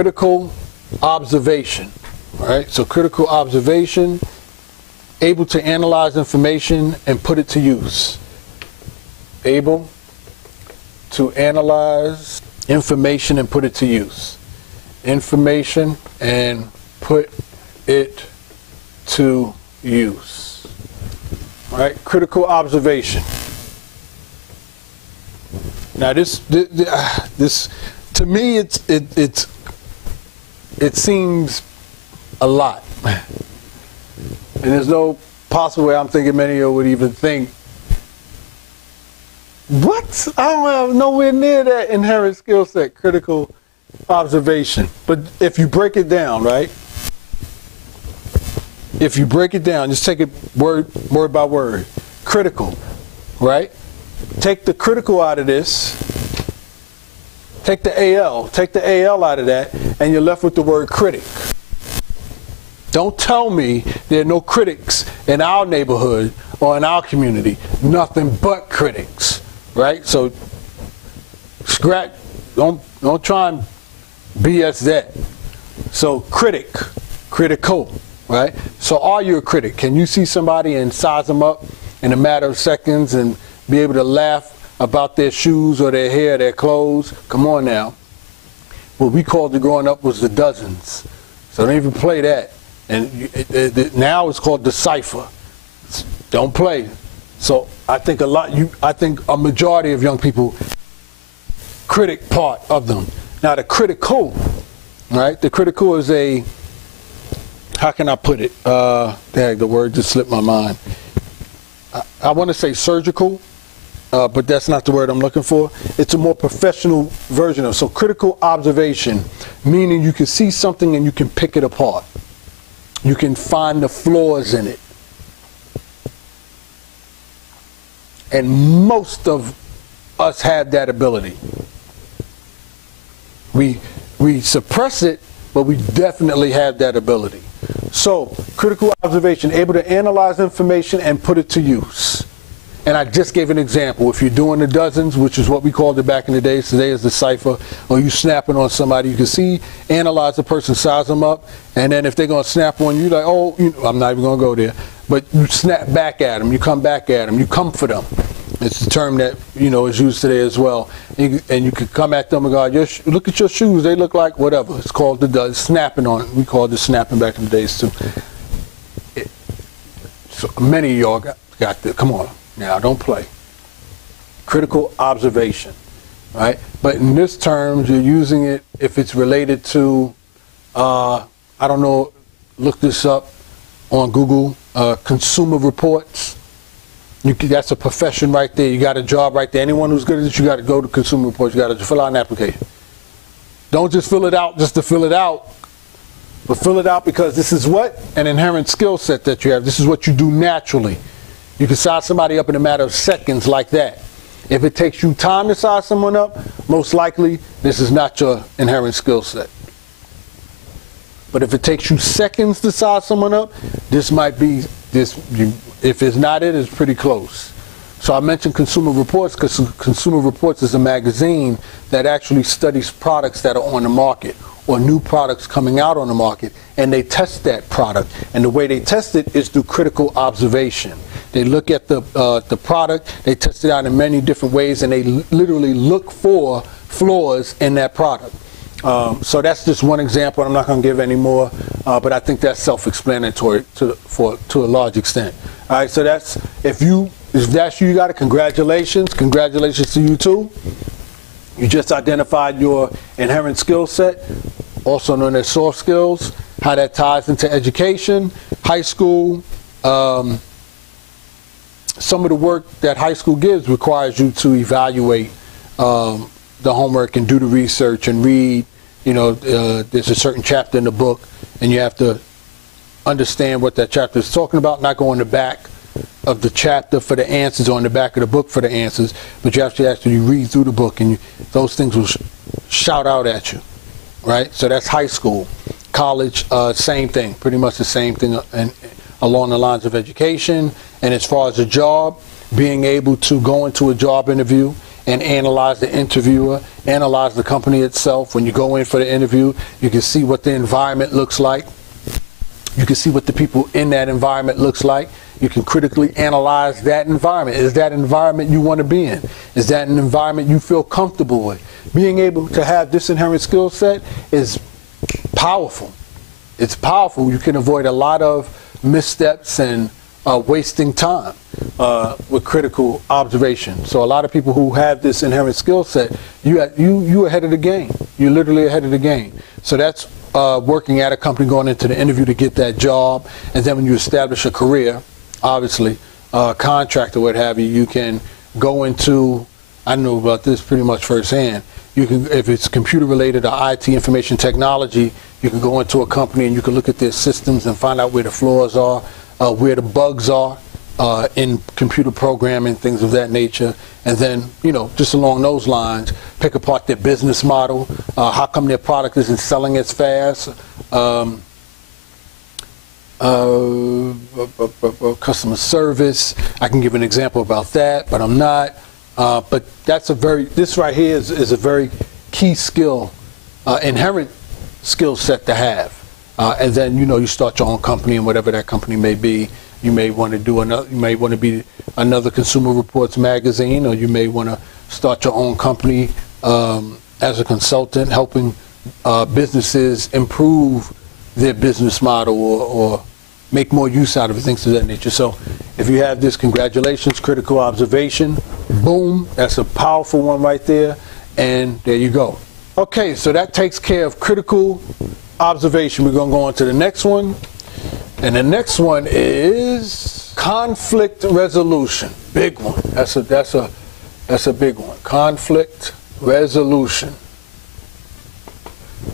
critical observation, right? So critical observation, able to analyze information and put it to use. Able to analyze information and put it to use. Information and put it to use. All right, critical observation. Now this to me it seems a lot, and there's no possible way I'm thinking many of you would even think, what? I don't have nowhere near that inherent skill set, critical observation. But if you break it down, right? If you break it down, just take it word by word. Critical, right? Take the critical out of this. Take the AL out of that, and you're left with the word critic. Don't tell me there are no critics in our neighborhood or in our community. Nothing but critics, right? So scratch, don't try and BS that. So critic, critical, right? So are you a critic? Can you see somebody and size them up in a matter of seconds and be able to laugh about their shoes or their hair, their clothes? Come on now. What we called it growing up was the dozens. So don't even play that. And now it's called decipher. Don't play. So I think a majority of young people, critic part of them. Now the critical, right? The critical is a, how can I put it? Dang, the word just slipped my mind. I want to say surgical, but that's not the word I'm looking for. It's a more professional version of. So critical observation, meaning you can see something and you can pick it apart. You can find the flaws in it. And most of us have that ability. We suppress it, but we definitely have that ability. So, critical observation, able to analyze information and put it to use. And I just gave an example. If you're doing the dozens, which is what we called it back in the days, today is the cipher, or you snapping on somebody, you can see, analyze the person, size them up, and then if they're going to snap on you, like, oh, I'm not even going to go there. But you snap back at them, you come back at them, you come for them. It's the term that, is used today as well. And you could come at them and go, look at your shoes, they look like whatever. It's called the snapping on it. We called it snapping back in the days too. So many of y'all got the, come on. Now, don't play. Critical observation, right? But in this terms, you're using it if it's related to, I don't know, look this up on Google, consumer reports. That's a profession right there. You got a job right there. Anyone who's good at this, you got to go to consumer reports. You got to fill out an application. Don't just fill it out just to fill it out, but fill it out because this is what? An inherent skill set that you have. This is what you do naturally. You can size somebody up in a matter of seconds like that. If it takes you time to size someone up, most likely this is not your inherent skill set. But if it takes you seconds to size someone up, this might be this. If it's not it, it's pretty close. So I mentioned Consumer Reports because Consumer Reports is a magazine that actually studies products that are on the market or new products coming out on the market, and they test that product. And the way they test it is through critical observation. They look at the product, they test it out in many different ways, and they literally look for flaws in that product. So that's just one example. I'm not going to give any more, but I think that's self-explanatory to a large extent. All right, so that's if that's you got it. Congratulations to you too. You just identified your inherent skill set, also known as soft skills. How that ties into education, high school. Some of the work that high school gives requires you to evaluate the homework and do the research and read. There's a certain chapter in the book, and you have to understand what that chapter is talking about, not go in the back of the chapter for the answers or in the back of the book for the answers, but you have to actually read through the book, and those things will shout out at you, right? So that's high school. College, same thing, pretty much the same thing and along the lines of education. And as far as a job, being able to go into a job interview and analyze the interviewer, analyze the company itself. When you go in for the interview, you can see what the environment looks like. You can see what the people in that environment looks like. You can critically analyze that environment. Is that an environment you want to be in? Is that an environment you feel comfortable with? Being able to have this inherent skill set is powerful. It's powerful. You can avoid a lot of missteps and wasting time with critical observation. So a lot of people who have this inherent skill set, you ahead of the game. You're literally ahead of the game. So that's working at a company, going into the interview to get that job, and then when you establish a career, obviously, contract or what have you, you can go into, I know about this pretty much firsthand, you can, if it's computer related or IT, information technology, you can go into a company and you can look at their systems and find out where the flaws are, where the bugs are in computer programming, things of that nature, and then, you know, just along those lines, pick apart their business model, how come their product isn't selling as fast, customer service. I can give an example about that, but I'm not. But that's this right here is a very key skill, inherent skill set to have. And then, you know, you start your own company, and whatever that company may be, you may want to do another, you may want to be another Consumer Reports magazine, or you may want to start your own company as a consultant, helping businesses improve their business model or make more use out of it, things of that nature. So if you have this, congratulations, critical observation, boom, that's a powerful one right there, and there you go. Okay, so that takes care of critical observation. We're going to go on to the next one, and the next one is conflict resolution. Big one. That's a big one. Conflict resolution.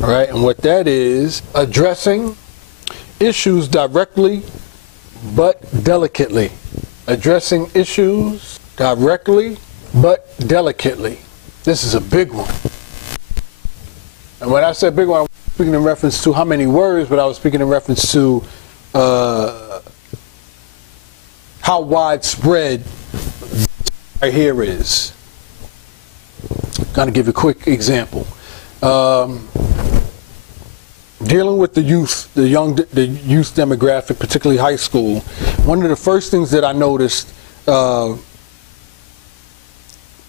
All right, and what that is, addressing issues directly but delicately. Addressing issues directly but delicately. This is a big one. And when I said big one, I was speaking in reference to how many words, but I was speaking in reference to how widespread right here is. I'm going to give a quick example. Dealing with the youth, the youth demographic, particularly high school, one of the first things that I noticed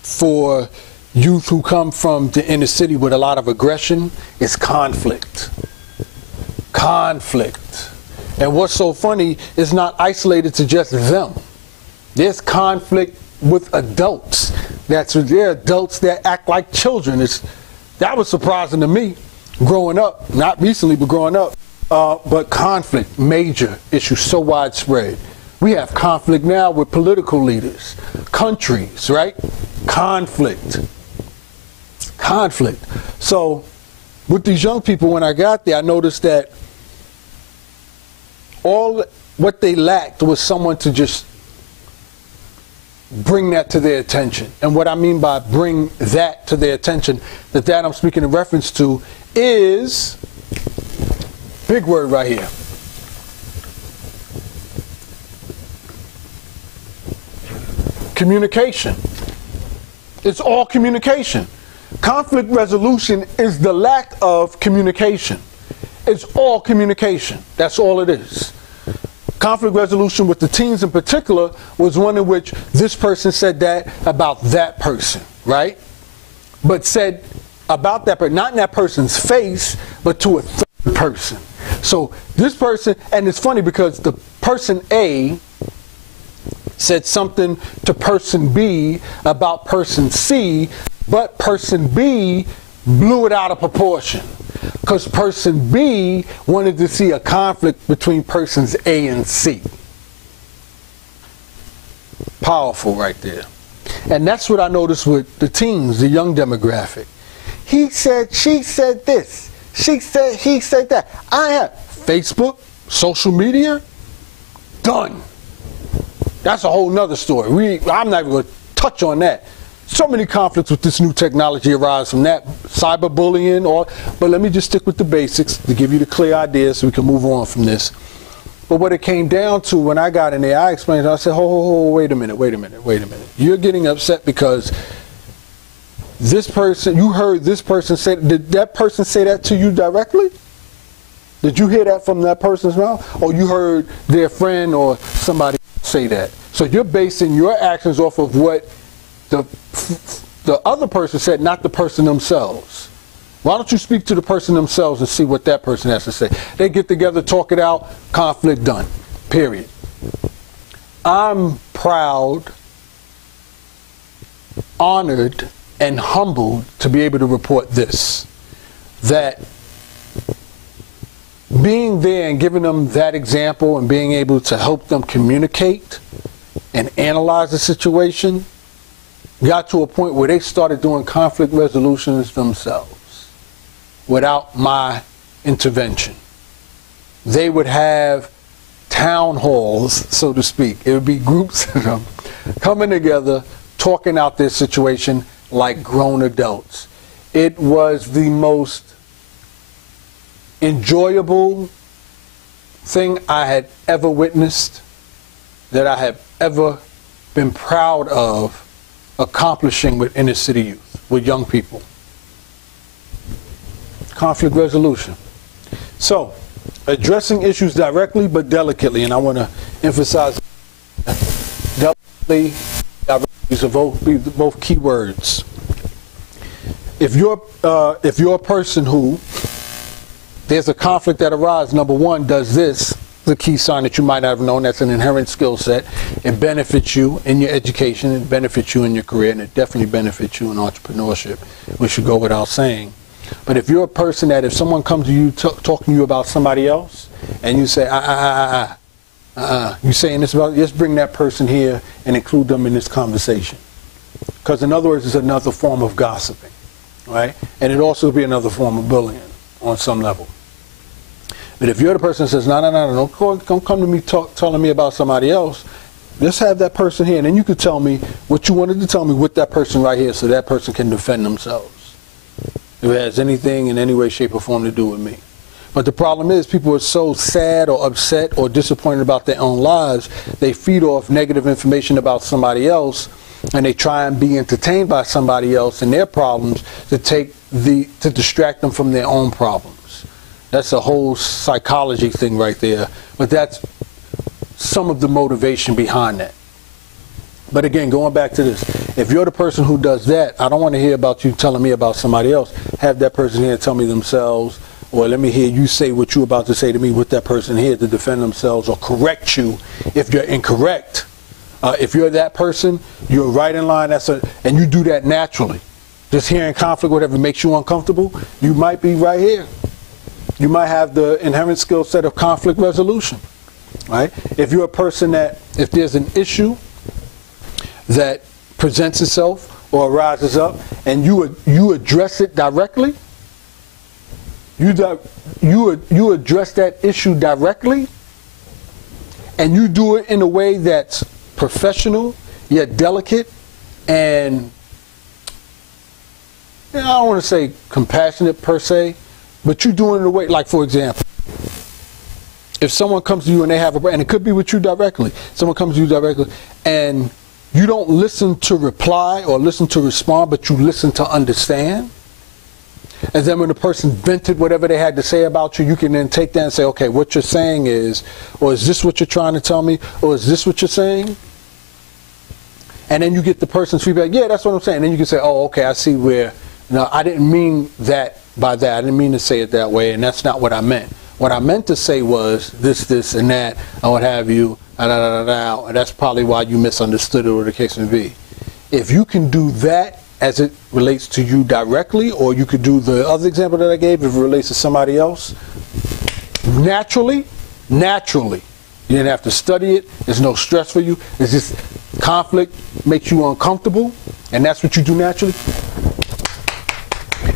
for youth who come from the inner city with a lot of aggression is conflict. Conflict. And what's so funny is not isolated to just them. There's conflict with adults. They're adults that act like children. That was surprising to me. Growing up, not recently, but growing up, but conflict, major issue, so widespread. We have conflict now with political leaders, countries, right? Conflict. Conflict. So with these young people, when I got there, I noticed that all what they lacked was someone to just bring that to their attention. And what I mean by bring that to their attention, that I'm speaking in reference to is, big word right here, communication. It's all communication. Conflict resolution is the lack of communication. It's all communication. That's all it is. Conflict resolution with the teens in particular was one in which this person said that about that person, right? But said about that person, not in that person's face, but to a third person. So this person, and it's funny because the person A said something to person B about person C, but person B blew it out of proportion because person B wanted to see a conflict between persons A and C. Powerful right there. And that's what I noticed with the teens, the young demographic. He said, she said this. She said, he said that. I have Facebook, social media, done. That's a whole nother story. I'm not even going to touch on that. So many conflicts with this new technology arise from that, cyberbullying, but let me just stick with the basics to give you the clear idea so we can move on from this. But what it came down to when I got in there, I explained, I said, wait a minute. You're getting upset because this person, you heard this person say, did that person say that to you directly? Did you hear that from that person's mouth? Or you heard their friend or somebody say that? So you're basing your actions off of what the other person said, not the person themselves. Why don't you speak to the person themselves and see what that person has to say? They get together, talk it out, conflict done, period. I'm proud, honored, and humbled to be able to report this, that being there and giving them that example and being able to help them communicate and analyze the situation got to a point where they started doing conflict resolutions themselves without my intervention. They would have town halls, so to speak. It would be groups of them coming together, talking out their situation like grown adults. It was the most enjoyable thing I had ever witnessed, that I have ever been proud of accomplishing with inner city youth, with young people. Conflict resolution. So, addressing issues directly but delicately, and I want to emphasize delicately, these are both key words. If you're a person who, there's a conflict that arises, number one, does this, the key sign that you might not have known, that's an inherent skill set. It benefits you in your education, it benefits you in your career, and it definitely benefits you in entrepreneurship, which should go without saying. But if you're a person that if someone comes to you talking to you about somebody else, and you say, you're saying this about, just bring that person here and include them in this conversation. Because in other words, it's another form of gossiping, right? And it also be another form of bullying on some level. But if you're the person that says, no, don't come to me telling me about somebody else, just have that person here, and then you could tell me what you wanted to tell me with that person right here so that person can defend themselves. If it has anything in any way, shape, or form to do with me. But the problem is people are so sad or upset or disappointed about their own lives, they feed off negative information about somebody else, and they try and be entertained by somebody else and their problems to distract them from their own problems. That's a whole psychology thing right there. But that's some of the motivation behind that. But again, going back to this, if you're the person who does that, I don't want to hear about you telling me about somebody else. Have that person here tell me themselves, or let me hear you say what you're about to say to me with that person here to defend themselves or correct you if you're incorrect. If you're that person, you're right in line, and you do that naturally. Just hearing conflict, whatever makes you uncomfortable, you might be right here. You might have the inherent skill set of conflict resolution, right? If you're a person that, if there's an issue that presents itself or arises up, and you address it directly, you address that issue directly, and you do it in a way that's professional, yet delicate, and I don't want to say compassionate per se, but you do it in a way, like for example, if someone comes to you and they have and it could be with you directly, someone comes to you directly, and you don't listen to reply or listen to respond, but you listen to understand. And then when the person vented whatever they had to say about you, you can then take that and say, okay, what you're saying is, or is this what you're trying to tell me, or is this what you're saying? And then you get the person's feedback, yeah, that's what I'm saying. And then you can say, oh, okay, I see where, no, I didn't mean that by that. I didn't mean to say it that way, and that's not what I meant. What I meant to say was this, and that, and what have you, and that's probably why you misunderstood it, or the case may be. If you can do that as it relates to you directly, or you could do the other example that I gave if it relates to somebody else, naturally, you didn't have to study it, there's no stress for you, it's just conflict makes you uncomfortable, and that's what you do naturally.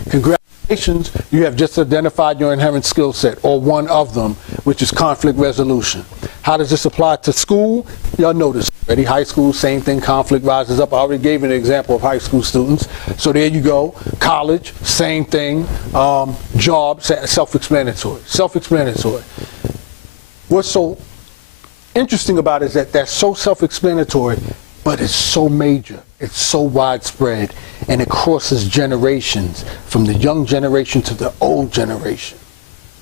Congratulations, you have just identified your inherent skill set, or one of them, which is conflict resolution. How does this apply to school? Y'all know this already. High school, same thing, conflict rises up. I already gave an example of high school students. So there you go. College, same thing. Job, self-explanatory. Self-explanatory. What's so interesting about it is that that's so self-explanatory, but it's so major, it's so widespread, and it crosses generations, from the young generation to the old generation.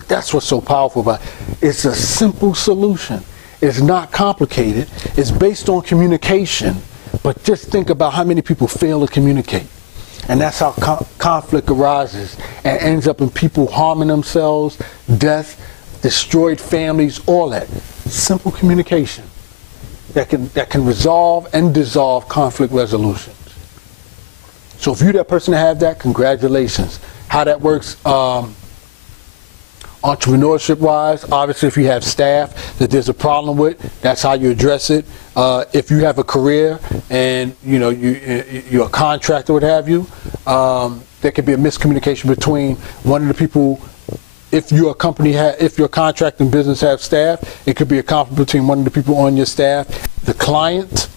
That's what's so powerful about it. It's a simple solution. It's not complicated. It's based on communication, but just think about how many people fail to communicate. And that's how conflict arises and ends up in people harming themselves, death, destroyed families, all that. Simple communication that can resolve and dissolve conflict resolutions. So if you're that person to have that, congratulations. How that works entrepreneurship-wise, obviously if you have staff that there's a problem with, that's how you address it. If you have a career and you're a contractor, what have you, there could be a miscommunication between one of the people. If your company if your contracting business have staff, it could be a conflict between one of the people on your staff, the client.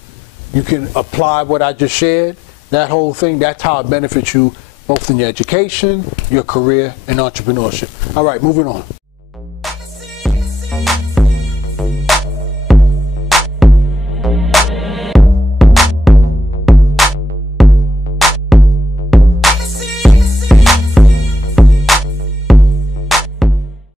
You can apply what I just shared. That whole thing, that's how it benefits you both in your education, your career, and entrepreneurship. All right, moving on.